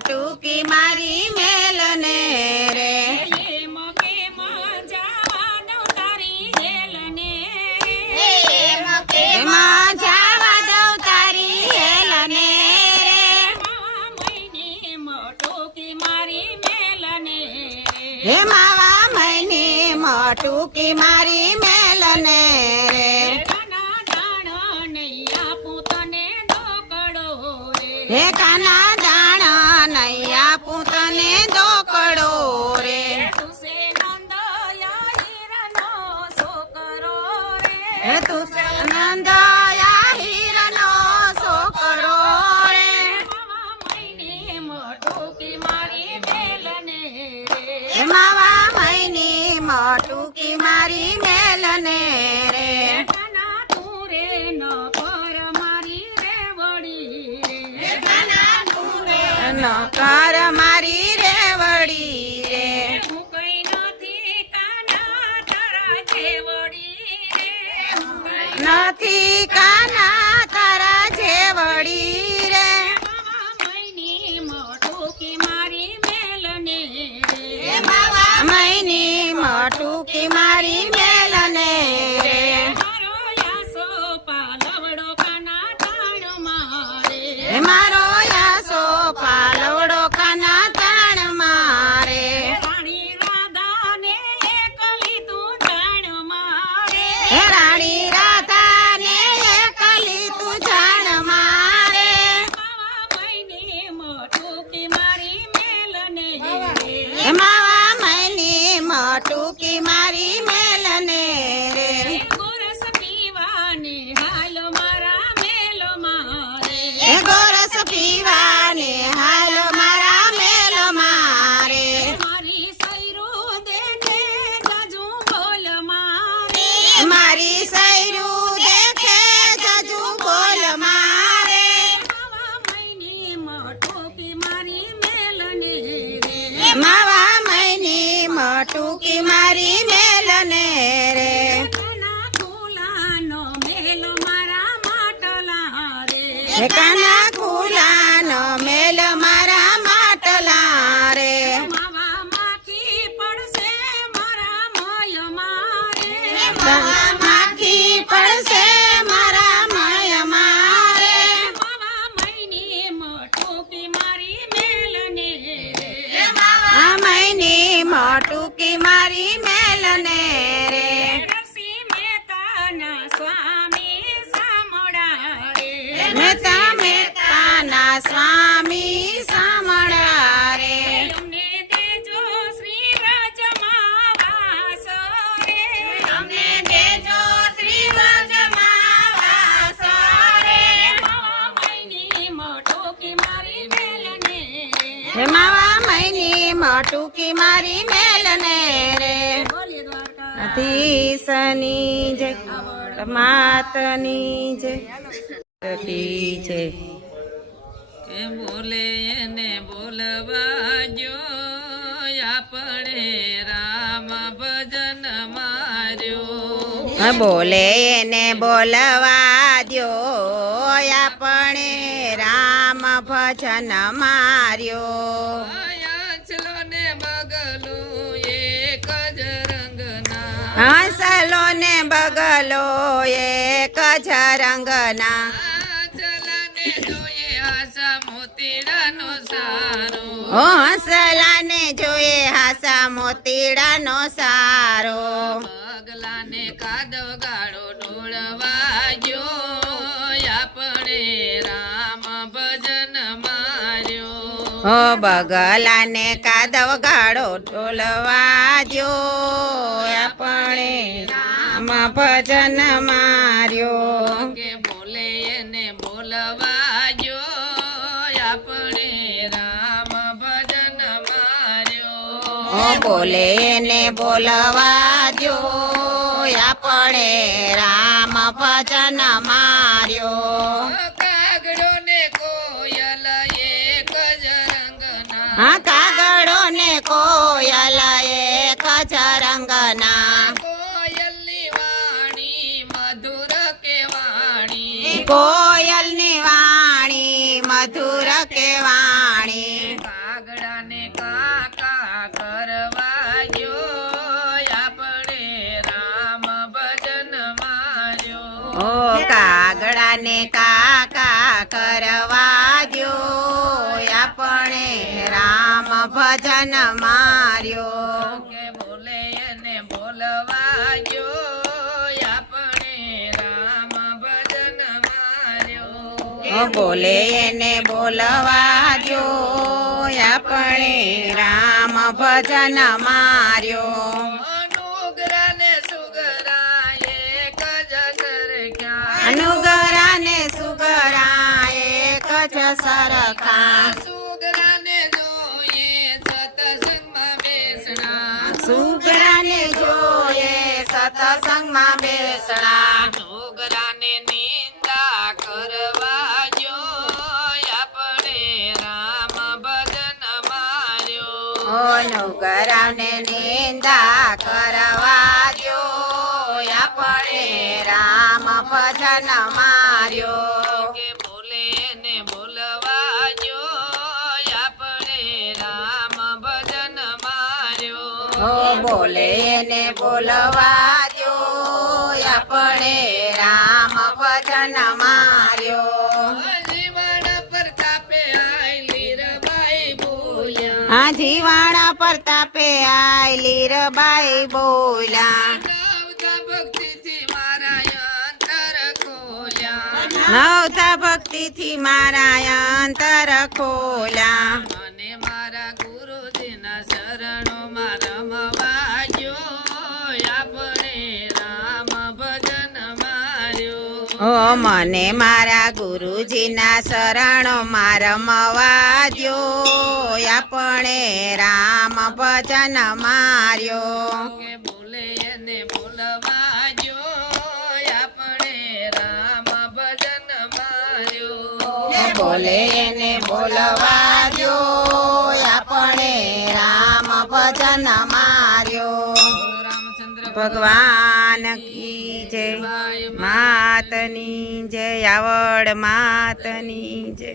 ટૂંકી મારી મેલને રે એમાં જાવા દઉં તારી હેલને હે માવા મૈની ટૂંકી મારી મેલને રે હે કાના દાણા નહીં આપું તને દોકડો રે હે તું નંદયા હીરનો છોકરો રે હે માવા મૈની ટૂંકી મારી મેલને રે નકર મારી રેવડી રે નથી કાના તારા જેવડી રે મૈની ટૂંકી મારી મેલને રે મારો યાસો પાલવડો કાના તાણ મારે હે રાણી રાધા ને એકલી તું જાણ મારે હે માવા મૈની ટૂંકી મારી મેલને રે હે ગોરસ પીવાને હાલ મારા મેલ મારે મારી સૈરું દેખે જજુ બોલ મારે માવા મૈની ટૂંકી મારી મેલને રે હે કાના ખુલાનો મેલ મારા માટલા રે માખી પડશે મારા મય મારે આ મૈની ટૂંકી મારી મેલને રે મહેતા મહેતાના સ્વામી સામળા રે અમને દેજો શ્રી વ્રજમાં વાસ રે માવા મૈની ટૂંકી મારી મેલને રે અધીશની જય માતની જય કી જય કે બોલે એને બોલવા જો આપણે રામ ભજન માર્યો બોલે એને બોલવા દ્યો આપણે રામ ભજન માર્યો હંસલો ને બગલો એક જ રંગના હંસલો ને બગલો એક જ રંગના હંસલાને જોઈએ હાસા મોતીડાનો સારો પગલાને કાદવ ગાળો ઢોળવા જો આપણે રામ ભજન માર્યો બગલાને કાદવ ગાળો ઢોલવા દ્યો આપણે રામ ભજન માર્યો કે બોલે એને બોલવા જો આપણે રામ ભજન માર્યો બોલે એને બોલવા દ્યો આપણે રામ ભજન માર્યો કાગડો ને કોયલ એક જ રંગના હા કાગડો ને કોયલ એક જ રંગના કોયલની વાણી મધુર કે વાણી કોયલની વાણી મધુર કે વાણી કાગડાને કાકા કરવા ગયો આપણે રામ ભજન માર્યો ઓ કાગડાને કાકા કરવા જો આપણે રામ ભજન માર્યો કે બોલે એને બોલવા ગયો આપણે રામ ભજન માર્યો બોલે એને બોલવા જો આપણે રામ ભજન માર્યો અનુગ્રહને સુગરા એક જ સરખ્યા અનુગરાને સુગરા એક જ સરખા સુગરાને જોઈએ સતસંગમાં બેસણા સુગરાને જોઈએ સતસંગમાં બેસણા સુગરાને નિંદા કરવા જો આપણે રામ ભજન માર્યો અનુગરાને નિંદા કરવા જો આપણે રામ ભજન માર્યો કે બોલે ને બોલવા જો આપણે રામ ભજન માર્યો બોલે ને બોલવા જો આપણે રામ ભજન માર્યો જીવન પ્રતાપે આયલી રબાઈ બોલ્યા આ જીવાણા પ્રતાપે આયલી રબાઈ બોલ્યા નવતા ભક્તિથી મારા અંતર ખોલ્યા નવતા ભક્તિથી મારા અંતર ખોલ્યા મને મારા ગુરુજીના શરણોમાં રમવા જો આપણે રામ ભજન માર્યો ઓ મને મારા ગુરુજીના શરણોમાં રમવા દ્યો આપણે રામ ભજન માર્યો કે બોલે એને બોલવા જો આપણે રામ ભજન માર્યો બોલે એને બોલવા દ્યો આપણે રામ ભજન માર્યો બોલો રામચંદ્ર ભગવાન કી જય માતની જય આવડ માતની જય